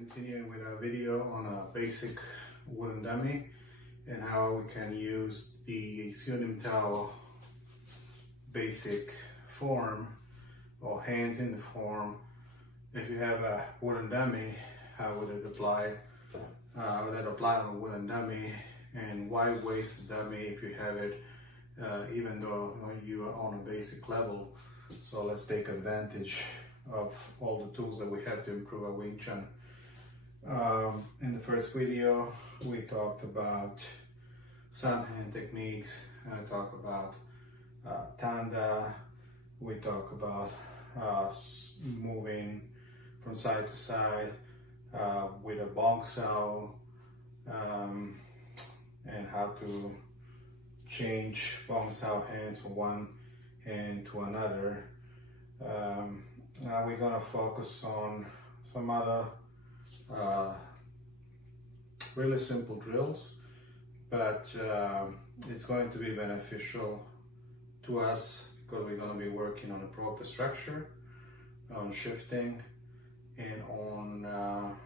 Continuing with our video on a basic wooden dummy and how we can use the Chun basic form or hands in the form. If you have a wooden dummy, how would it apply? Would that apply on a wooden dummy? And why waste the dummy if you have it, even though you are on a basic level? So let's take advantage of all the tools that we have to improve our Wing Chun. In the first video, we talked about some hand techniques. I talked about tanda. We talked about moving from side to side with a bong sao, and how to change bong sao hands from one hand to another. Now we're gonna focus on some other really simple drills, but it's going to be beneficial to us because we're going to be working on a proper structure, on shifting, and on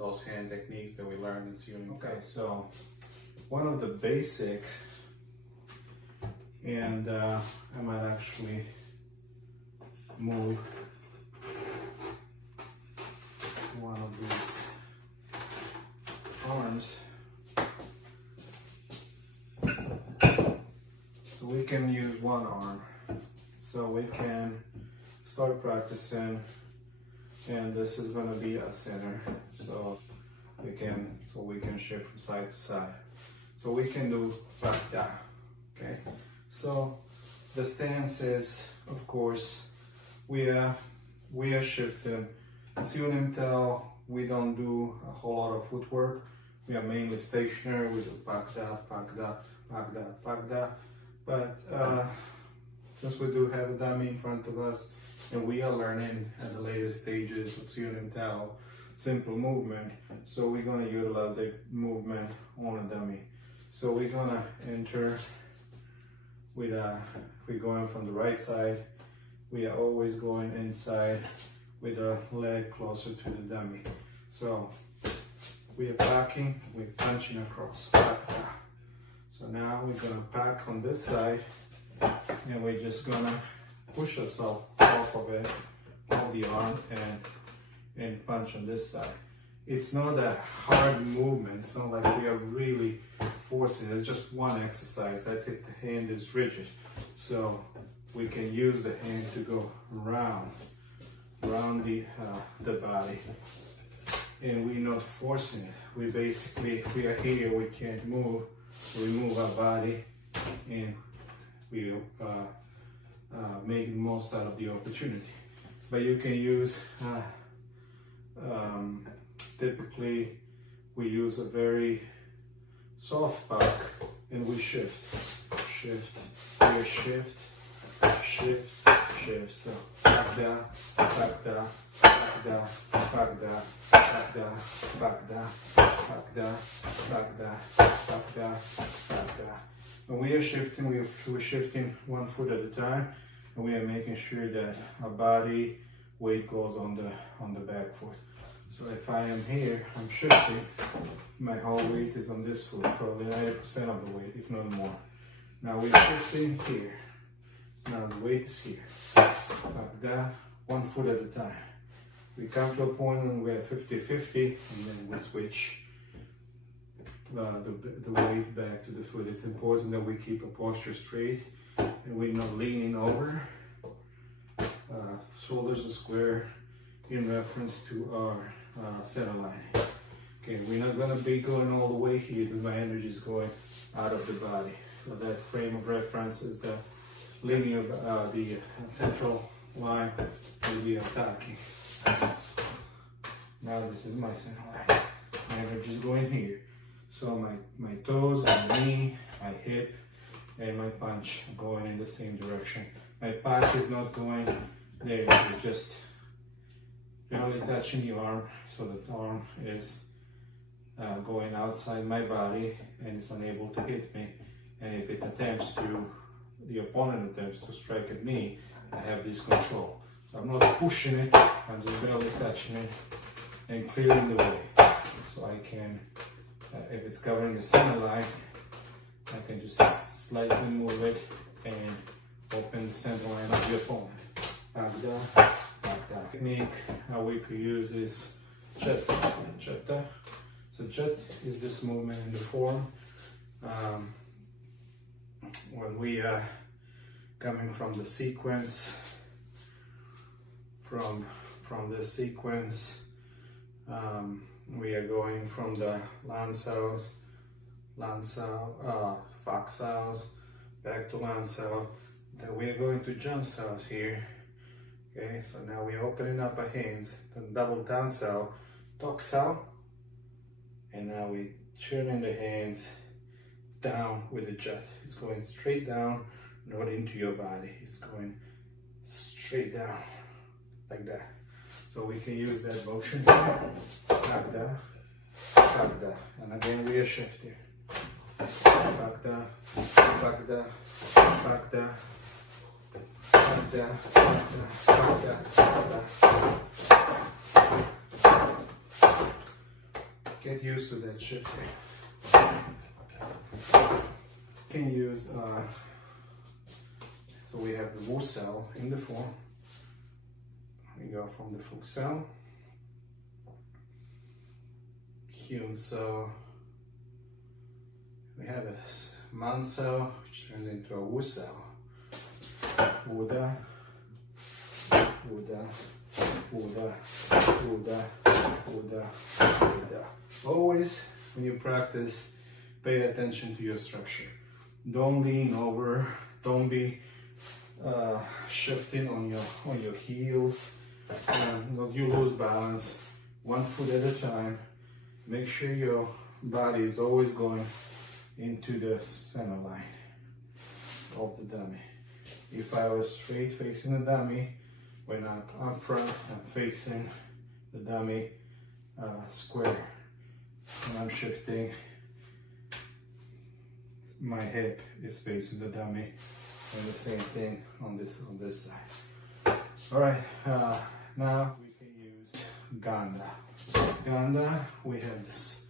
those hand techniques that we learned in Chun. Okay, so one of the basic, and I might actually move one of these arms so we can use one arm, so we can start practicing, and this is going to be a center, so we can shift from side to side, so we can do like that. Okay, so the stance is, of course, we are shifting. In Chun, we don't do a whole lot of footwork. We are mainly stationary. We do pak da, pak da, pak da, pak da. But since we do have a dummy in front of us, and we are learning at the latest stages of Chun simple movement, so we're going to utilize the movement on a dummy. So we're going to enter with if we're going from the right side, we are always going inside with a leg closer to the dummy. So we are packing, we're punching across. So now we're gonna pack on this side, and we're just gonna push ourselves off of it, of the arm, and punch on this side. It's not a hard movement. It's not like we are really forcing it. It's just one exercise. That's if the hand is rigid. So we can use the hand to go around the body, and we're not forcing it. We basically, if we are here, we can't move. We move our body, and we make the most out of the opportunity. But you can use, typically we use a very soft pack, and we shift, here shift, shift, shift. So back da, back da, back da, back da, back da, back da, back da, back da, back da, back da. When we are shifting, we're shifting one foot at a time, and we are making sure that our body weight goes on the back foot. So if I am here, I'm shifting, my whole weight is on this foot, probably 90% of the weight, if not more. Now we're shifting here. So now the weight is here. Like that, one foot at a time. We come to a point when we're 50-50, and then we switch the weight back to the foot. It's important that we keep a posture straight, and we're not leaning over. Shoulders are square in reference to our center line. Okay, we're not going to be going all the way here because my energy is going out of the body. So that frame of reference is the linear, the central line will be attacking. Now this is my center line. My energy is going here. So my toes, my knee, my hip, and my punch are going in the same direction. My pack is not going there, it's just barely touching the arm, so the arm is going outside my body and it's unable to hit me. And if it attempts to, the opponent attempts to strike at me, I have this control. So I'm not pushing it, I'm just barely touching it, and clearing the way. So I can, if it's covering the center line, I can just slightly move it and open the center line of your opponent. Back down, back down. Technique how we could use is Chun. So Chun is this movement in the form. When we are coming from the sequence, from this sequence, we are going from the Lancel, Fox House, back to Lancel. Then we are going to jump cells here. Okay, so now we're opening up our hands, then double down cell, tuck cell, and now we turning the hands down with the jet. It's going straight down, not into your body. It's going straight down, like that. So we can use that motion here, like that, and again we are shifting. Back down, back down, back down. Back down, back down, back down. Get used to that shifting. Can use, so we have the Wu cell in the form. We go from the Fu cell, Chun cell. We have a Man cell, which turns into a Wu cell. Wuda, Wuda, Wuda, Wuda, Wuda, Wuda. Always, when you practice, pay attention to your structure. Don't lean over. Don't be shifting on your heels, because you lose balance. One foot at a time. Make sure your body is always going into the center line of the dummy. If I was straight facing the dummy, when I'm up front, I'm facing the dummy square. When I'm shifting, my hip is facing the dummy, and the same thing on this side. All right, now we can use Ganda. Ganda, we have this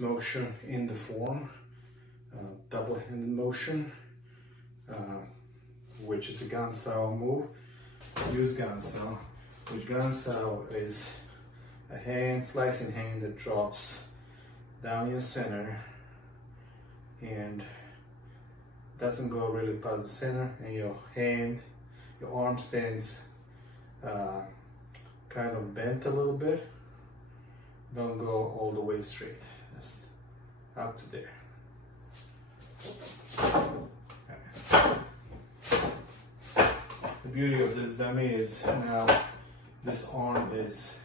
motion in the form, double-handed motion. Which is a Gansao move. Use Gansao, which Gansao is a hand, slicing hand that drops down your center and doesn't go really past the center, and your arm stands kind of bent a little bit. Don't go all the way straight, just up to there. The beauty of this dummy is now this arm is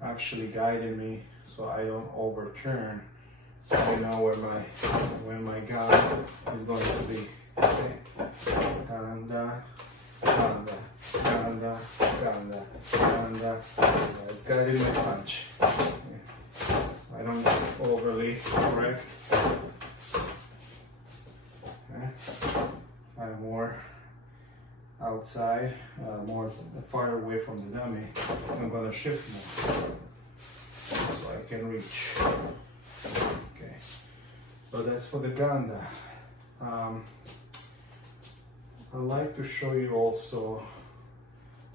actually guiding me so I don't overturn, so I know where my gun is going to be. Okay. Ganda, Ganda, Ganda, Ganda, Ganda. It's guiding my punch. Okay. So I don't overly correct. Okay. I'm more outside, more far away from the dummy. I'm gonna shift more so I can reach. Okay, so that's for the Ganda. I'd like to show you also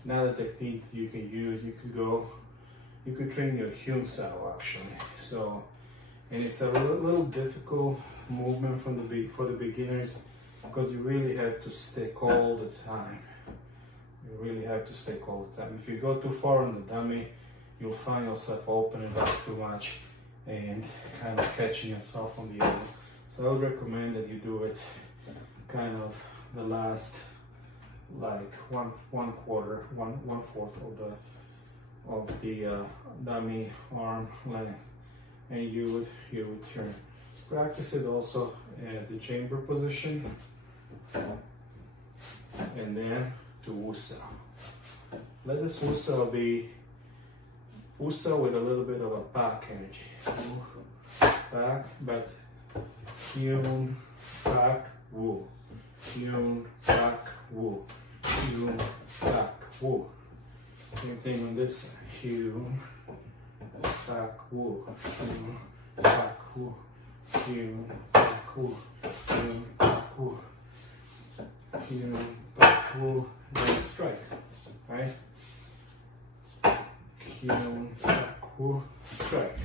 another technique you can use. You could train your Chun cell actually. So, and it's a little difficult movement for the beginners, because you really have to stick all the time. You really have to stick all the time. If you go too far on the dummy, you'll find yourself opening up too much and kind of catching yourself on the elbow. So I would recommend that you do it kind of the last, like one fourth of the dummy arm length, and you would turn. Practice it also at the chamber position, and then to Wusa. Let this Wusa be Wusa with a little bit of a back energy. Back, but Chun, back, Wu. Chun, back, Wu. Chun, back, Wu. Same thing on this side. Hyun, tak, woo. Hyun, tak, woo. Hyun, tak, woo. Hyun, tak, woo. Hyun, tak, woo. Then strike, right? Hyun, tak, woo. Strike.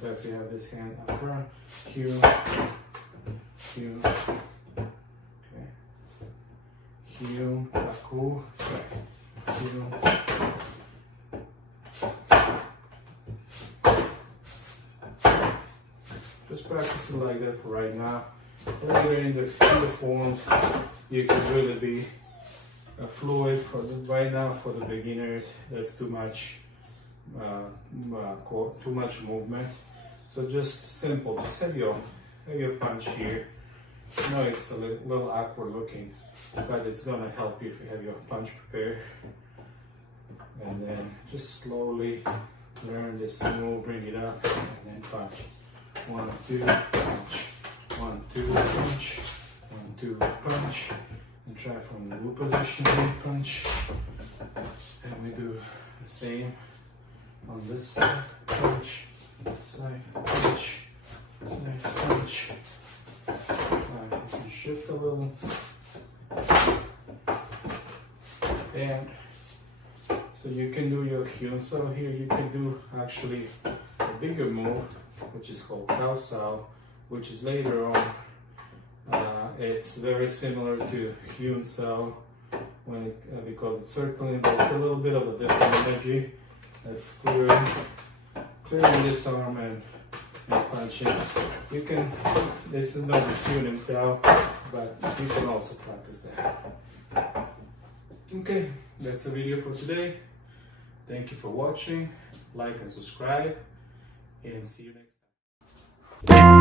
So if you have this hand up front, Hyun, Hyun, okay. Hyun, tak, woo. Strike. Hyun. Just practicing like that for right now. Later in the forms, you can really be fluid. For right now, for the beginners, that's too much, too much movement. So just simple. Just have your punch here. I know it's a little awkward looking, but it's gonna help you if you have your punch prepared. And then just slowly learn this move, bring it up, and then punch. 1, 2, punch. 1, 2, punch. 1, 2, punch. And try from the woo position here, punch. And we do the same on this side, punch, side, punch, side, punch. You can shift a little. And so you can do your Hyun. So here you can do actually a bigger move, which is called Kao Sao, which is later on. It's very similar to Hyun Sao when because it's circling, but it's a little bit of a different energy. That's clearing this arm and punching. You can. This is not the Hyun and Kao, but you can also practice that. Okay, that's the video for today. Thank you for watching. Like and subscribe, and see you next time.